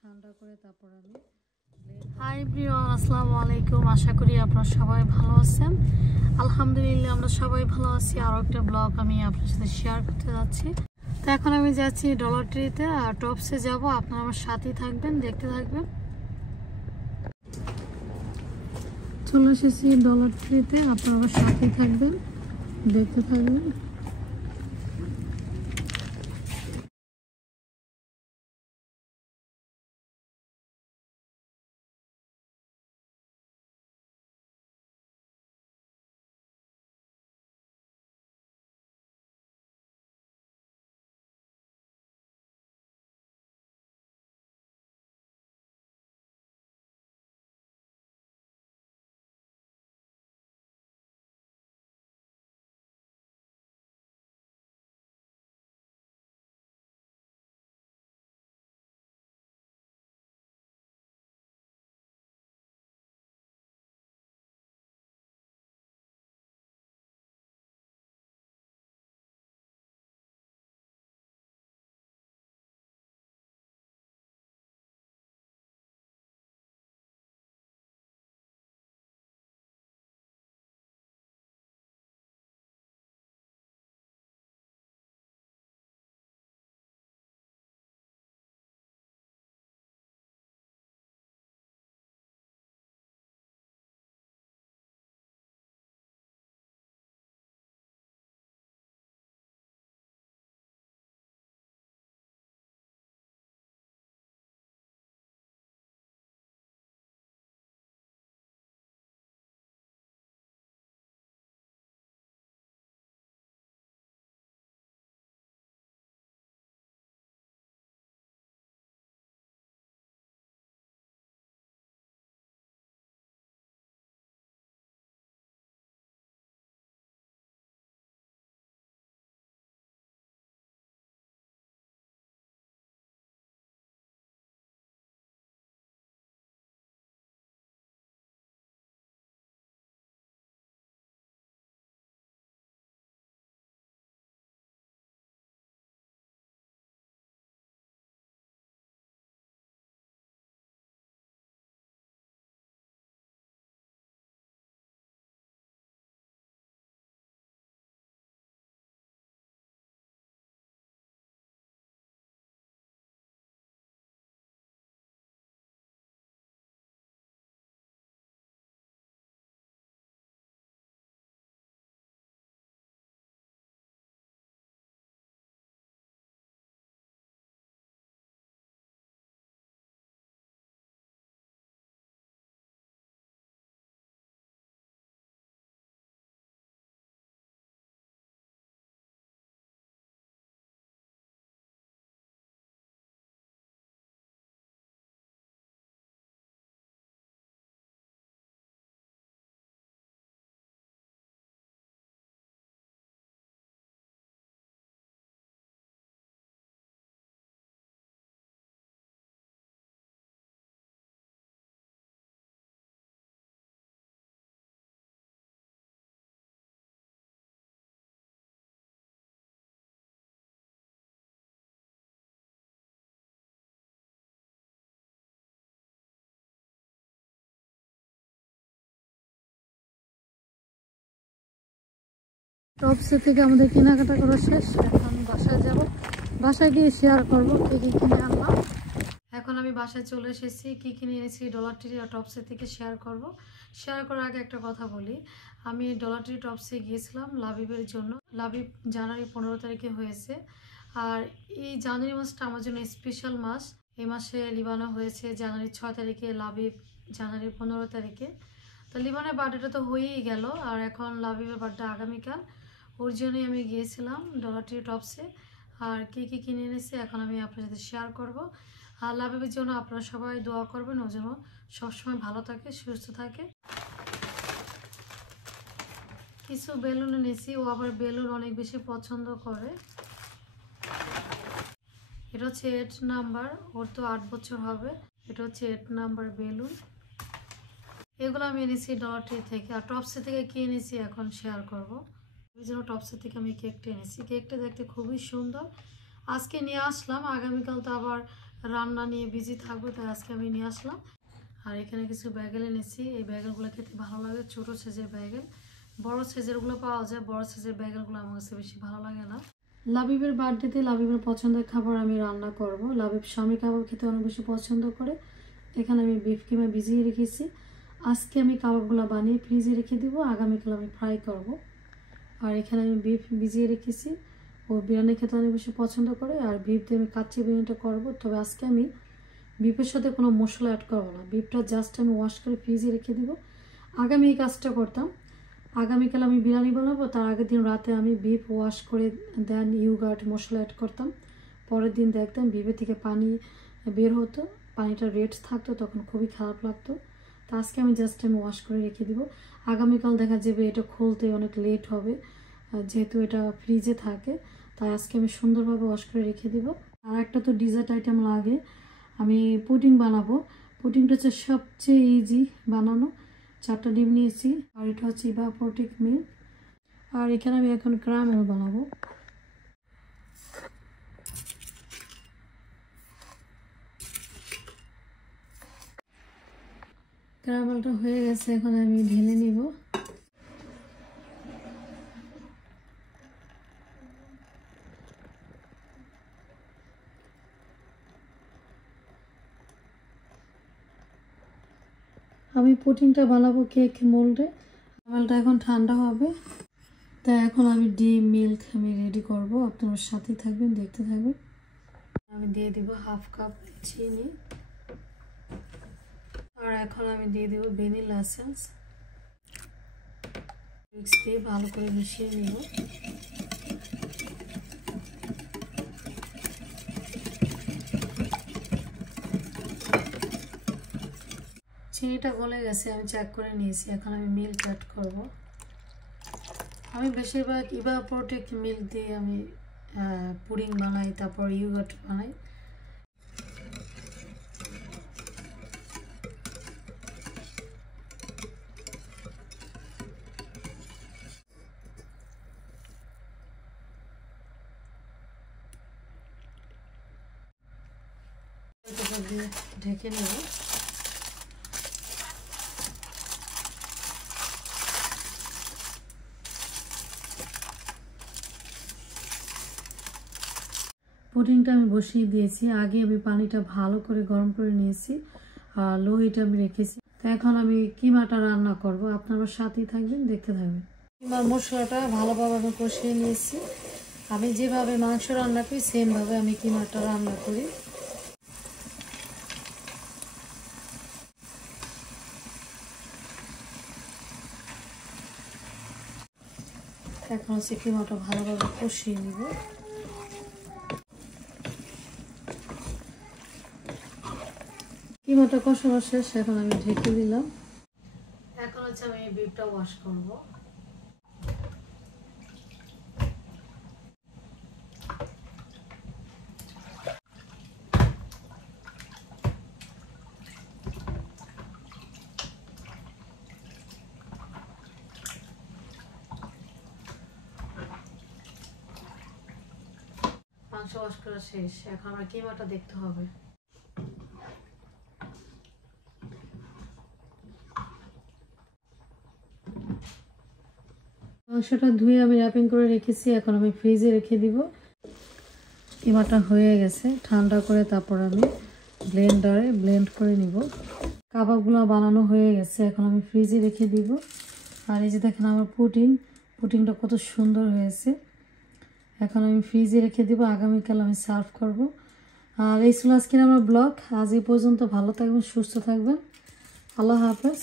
ঠান্ডা করে তারপর আমি হাই প্রিয়ন, আসসালামু আলাইকুম। আশা করি আপনারা সবাই ভালো আছেন। আলহামদুলিল্লাহ আমরা সবাই ভালো আছি। আরও একটা ব্লগ আমি আপনার সাথে শেয়ার করতে যাচ্ছি। তো এখন আমি যাচ্ছি ডলার ট্রিতে আর টপসে যাব। আপনারা আমার সাথেই থাকবেন, দেখতে থাকবেন। চলে এসেছি ডলার ট্রিতে, আপনারা আমার সাথেই থাকবেন, দেখতে থাকবেন। টপসে থেকে আমাদের কেনাকাটা করা শেষ। এখন বাসায় যাব, বাসায় গিয়ে শেয়ার করবো কি কি কিনে আনলাম। এখন আমি বাসায় চলে এসেছি, কি কিনে এনেছি ডলার ট্রি আর টপসে থেকে শেয়ার করব। শেয়ার করার আগে একটা কথা বলি, আমি ডলার ট্রি টপসে গিয়েছিলাম লাবিবের জন্য। লাবিব জানুয়ারি 15 তারিখে হয়েছে, আর এই জানুয়ারি মাসটা আমার জন্য স্পেশাল মাস। এই মাসে লিবানো হয়েছে জানুয়ারি 6 তারিখে, লাবিব জানুয়ারি 15 তারিখে। তো লিবানের বার্থডেটা তো হয়েই গেল, আর এখন লাবিবের বার্থডে আগামীকাল। ওর জন্যই আমি গিয়েছিলাম ডলার ট্রি টপসে। আর কি কি কিনে এনেছি এখন আমি আপনার সাথে শেয়ার করব। আর লাবিবের জন্য আপনারা সবাই দোয়া করবেন, ও যেন সবসময় ভালো থাকে, সুস্থ থাকে। কিছু বেলুন এনেছি, ও আবার বেলুন অনেক বেশি পছন্দ করে। এটা হচ্ছে 8 নাম্বার, ওর তো 8 বছর হবে। এটা হচ্ছে 8 নাম্বার বেলুন। এগুলো আমি এনেছি ডলার ট্রি থেকে। আর টপসে থেকে কি এনেছি এখন শেয়ার করব। ওই জন্য টপসে থেকে আমি কেকটা এনেছি। কেকটা দেখতে খুবই সুন্দর। আজকে নিয়ে আসলাম, আগামীকাল তো আবার রান্না নিয়ে বিজি থাকবো, তাই আজকে আমি নিয়ে আসলাম। আর এখানে কিছু ব্যাগেল এনেছি, এই ব্যাগেলগুলো খেতে ভালো লাগে। ছোট সাইজের ব্যাগেল, বড় সাইজেরগুলো পাওয়া যায়, বড় সাইজের ব্যাগেলগুলো আমার কাছে বেশি ভালো লাগে না। লাবিবের বার্থডেতে লাবিবের পছন্দের খাবার আমি রান্না করব। লাবিব স্বামী কাবাব খেতে অনেক বেশি পছন্দ করে। এখানে আমি বিফ কিমা ভিজিয়ে রেখেছি। আজকে আমি কাবাবগুলো বানিয়ে ফ্রিজে রেখে দেবো, আগামীকাল আমি ফ্রাই করব। আর এখানে আমি বিফ ভিজিয়ে রেখেছি, ও বিরিয়ানি খেতে অনেক বেশি পছন্দ করে। আর বিফ দিয়ে আমি কাচ্চি বিরিয়ানিটা করবো, তবে আজকে আমি বিফের সাথে কোনো মশলা অ্যাড করবো না। বিফটা জাস্ট আমি ওয়াশ করে ফ্রিজে রেখে দিব। আগামী এই কাজটা করতাম, আগামীকাল আমি বিরিয়ানি বানাবো, তার আগের দিন রাতে আমি বিফ ওয়াশ করে দেন ইউগার্ট মশলা অ্যাড করতাম। পরের দিন দেখতাম বিফের থেকে পানি বের হতো, পানিটা রেড থাকতো, তখন খুবই খারাপ লাগতো। তো আজকে আমি জাস্ট আমি ওয়াশ করে রেখে দিব। আগামীকাল দেখা যাবে এটা খুলতে অনেক লেট হবে, যেহেতু এটা ফ্রিজে থাকে, তাই আজকে আমি সুন্দরভাবে ওয়াশ করে রেখে দিব। আর একটা তো ডিজার্ট আইটেম লাগে, আমি পুডিং বানাবো। পুডিংটা হচ্ছে সবচেয়ে ইজি বানানো। 4টা ডিম নিয়েছি, আর এটা হচ্ছে ইভাপোরেটিভ মিল্ক। আর এখানে আমি এখন ক্যারামেল বানাবো। ক্যারামেলটা হয়ে গেছে, এখন আমি ঢেলে নিব। আমি পুডিংটা বানাবো কেক মোল্ডে। ক্যারামেলটা এখন ঠান্ডা হবে, তাই এখন আমি ডিম মিল্ক আমি রেডি করব। আপনার সাথেই থাকবেন, দেখতে থাকবেন। আমি দিয়ে দিব 1/2 কাপ চিনি, আর এখন আমি দিয়ে দেব ভ্যানিলা এসেন্স। মিক্স দিয়ে ভালো করে মিশিয়ে নিব। চিনিটা গলে গেছে, আমি চেক করে নিয়েছি। এখন আমি মিল্ক অ্যাড করব। আমি বেশিরভাগ ইভাপোরেটিভ মিল্ক দিয়ে আমি পুডিং বানাই, তারপর ইয়োগার্ট বানাই। ঢেকে নেব। পুডিংটা আমি বসিয়ে দিয়েছি, আগে আমি পানিটা ভালো করে গরম করে নিয়েছি, আর লো হিটে আমি রেখেছি। তো এখন আমি কিমাটা রান্না করব, আপনারা সাথেই থাকবেন, দেখতে থাকবেন। কিমার মশলাটা ভালোভাবে আমি কষিয়ে নিয়েছি। আমি যেভাবে মাংস রান্না করি সেমভাবে আমি কিমাটা রান্না করি। এখন হচ্ছে কিমাটা ভালোভাবে কষিয়ে নিব। কিমাটা কষানো শেষ, এখন আমি ঢেকে দিলাম। এখন হচ্ছে আমি বিফটা ওয়াশ করব। মাংস ওয়াশ করা শেষ, এখন আমার কিমাটা দেখতে হবে। মাংসটা ধুয়ে আমি র্যাপিং করে রেখেছি, এখন আমি ফ্রিজে রেখে দিব। কিমাটা হয়ে গেছে, ঠান্ডা করে তারপর আমি ব্লেন্ডারে ব্লেন্ড করে নিব। কাবাবগুলো বানানো হয়ে গেছে, এখন আমি ফ্রিজে রেখে দিব। আর এই যে দেখেন আমার পুডিংটা কত সুন্দর হয়েছে। এখন আমি ফ্রিজে রেখে দিব, আগামীকাল আমি সার্ভ করব। আর এই ছিল আজকের আমার ব্লগ। আজ এই পর্যন্ত, ভালো থাকবেন, সুস্থ থাকবেন, আল্লাহ হাফেজ।